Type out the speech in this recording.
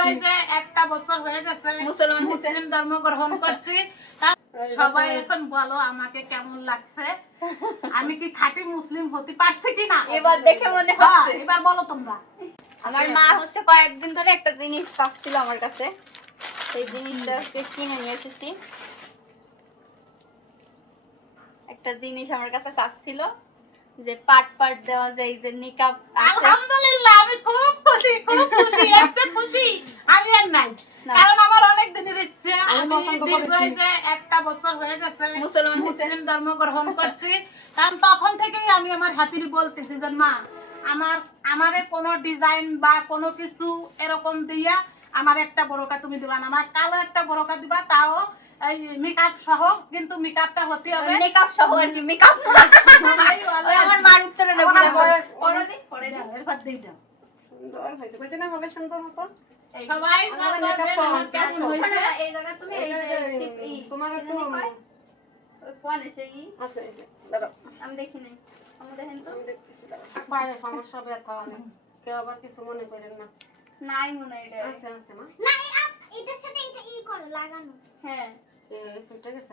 দীর্ঘই যে একটা বছর হয়ে গেছে মুসলিম ধর্ম গ্রহণ করছি। সবাই এখন বলো আমাকে কেমন লাগছে, আমি কি খাঁটি মুসলিম হতে পারছি কিনা এবার দেখে মনে হচ্ছে। এবার বলো তোমরা। আমার মা হচ্ছে কয়েকদিন ধরে একটা জিনিস চাচ্ছিল আমার কাছে, সেই জিনিসটা কিনে নিয়ে এসেছি। একটা জিনিস আমার কাছে চাচ্ছিল যে পাট পাট দেওয়া যায়, যে নিকাব। আলহামদুলিল্লাহ, আমি খুব খুশি, খুব খুশি, এত খুশি আমি আর নাই। কারণ আমার অনেক দিনের ইচ্ছে, আমি দীর্ঘই যে একটা বছর হয়ে গেছে মুসলিম ধর্ম গ্রহণ করছি। কারণ তখন থেকেই আমি আমার হাতির বলতেছি যে মা আমারে কোনো ডিজাইন বা কোনো কিছু এরকম দিয়া আমার একটা বোরকা তুমি দিবা না, আমার কালো একটা বোরকা দিবা, তাও এই মেকআপ সহ, কিন্তু মেকআপটা হতে হবে মেকআপ সহ আর কি, মেকআপ ওই আমার মার উচ্চারণে পরে দাও, এরপর দেই দাও। সুন্দর হয়েছে, কইছে না হবে সুন্দর মতো। সবাই আমার মেকআপ সহ আমার কেমন হয়েছে? এই জায়গা তুমি এই যে তোমার একটু ওই কোয়ানে সেই আছে, এই যে দাঁড়াও, আমি দেখি নাই, আমি দেখেন তো। আমি দেখতেছি, দাঁড়াও। পায়ে সমস্যা, ব্যথা অনেক, কেউ আবার কিছু মনে করেন না। নাই মনে হয় এটা। আছে আছে মা, না এটার সাথে এটা ই করে লাগানো। হ্যাঁ এই সুইটটা গেছে।